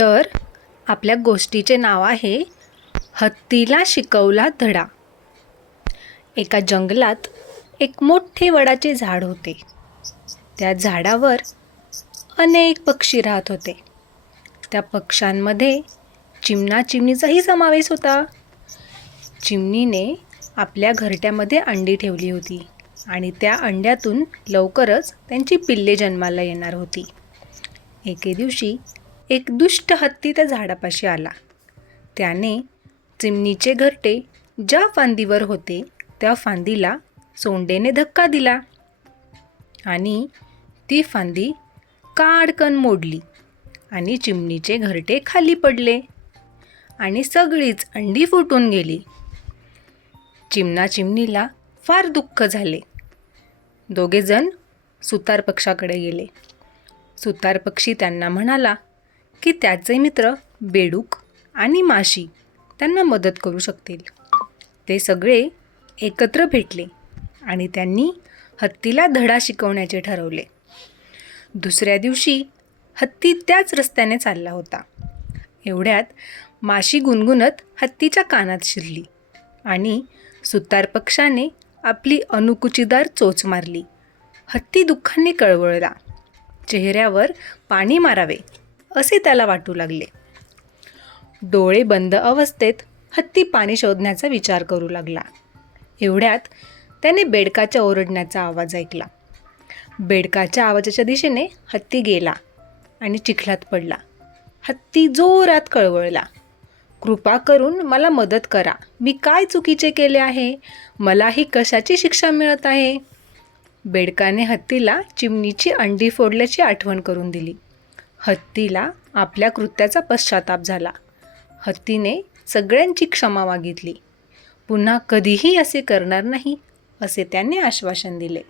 तर आपल्या गोष्टीचे नाव आहे हत्तीला शिकवला धडा. एका जंगलात एक मोठे वडाचे झाड होते. त्या झाडावर अनेक पक्षी राहत होते. त्या पक्ष्यांमध्ये चिमणा चिमणीचाही समावेश होता. चिमणीने आपल्या घरट्यामध्ये अंडी ठेवली होती आणि त्या अंड्यातून लवकरच त्यांची पिल्ले जन्माला येणार होती. एके दिवशी एक दुष्ट हत्ती त्या झाडापाशी आला. त्याने चिमणीचे घरटे ज्या फांदीवर होते त्या फांदीला सोंडेने धक्का दिला आणि ती फांदी काडकन मोडली आणि चिमणीचे घरटे खाली पडले आणि सगळीच अंडी फुटून गेली. चिमणा चिमणीला फार दुःख झाले. दोघेजण सुतार पक्षाकडे गेले. सुतार पक्षी त्यांना म्हणाला की त्याचे मित्र बेडूक आणि माशी त्यांना मदत करू शकतील. ते सगळे एकत्र भेटले आणि त्यांनी हत्तीला धडा शिकवण्याचे ठरवले. दुसऱ्या दिवशी हत्ती त्याच रस्त्याने चालला होता. एवढ्यात माशी गुणगुणत हत्तीच्या कानात शिरली आणि सुतार पक्षाने आपली अनुकुचीदार चोच मारली. हत्ती दुःखाने कळवळला. चेहऱ्यावर पाणी मारावे. असे त्याला वाटू लागले. डोळे बंद अवस्थेत हत्ती पाणी शोधण्याचा विचार करू लागला. एवढ्यात त्याने बेडकाच्या ओरडण्याचा आवाज ऐकला. बेडकाच्या आवाजाच्या दिशेने हत्ती गेला आणि चिखलात पडला. हत्ती जोरात कळवळला. कृपा करून मला मदत करा. मी काय चुकीचे केले आहे? मला ही कशाची शिक्षा मिळत आहे? बेडकाने हत्तीला चिमणीची अंडी फोडल्याची आठवण करून दिली. हत्तीला आपल्या कृत्याचा पश्चाताप झाला. हत्तीने सगळ्यांची क्षमा मागितली. पुन्हा कधीही असे करणार नाही असे त्याने आश्वासन दिले.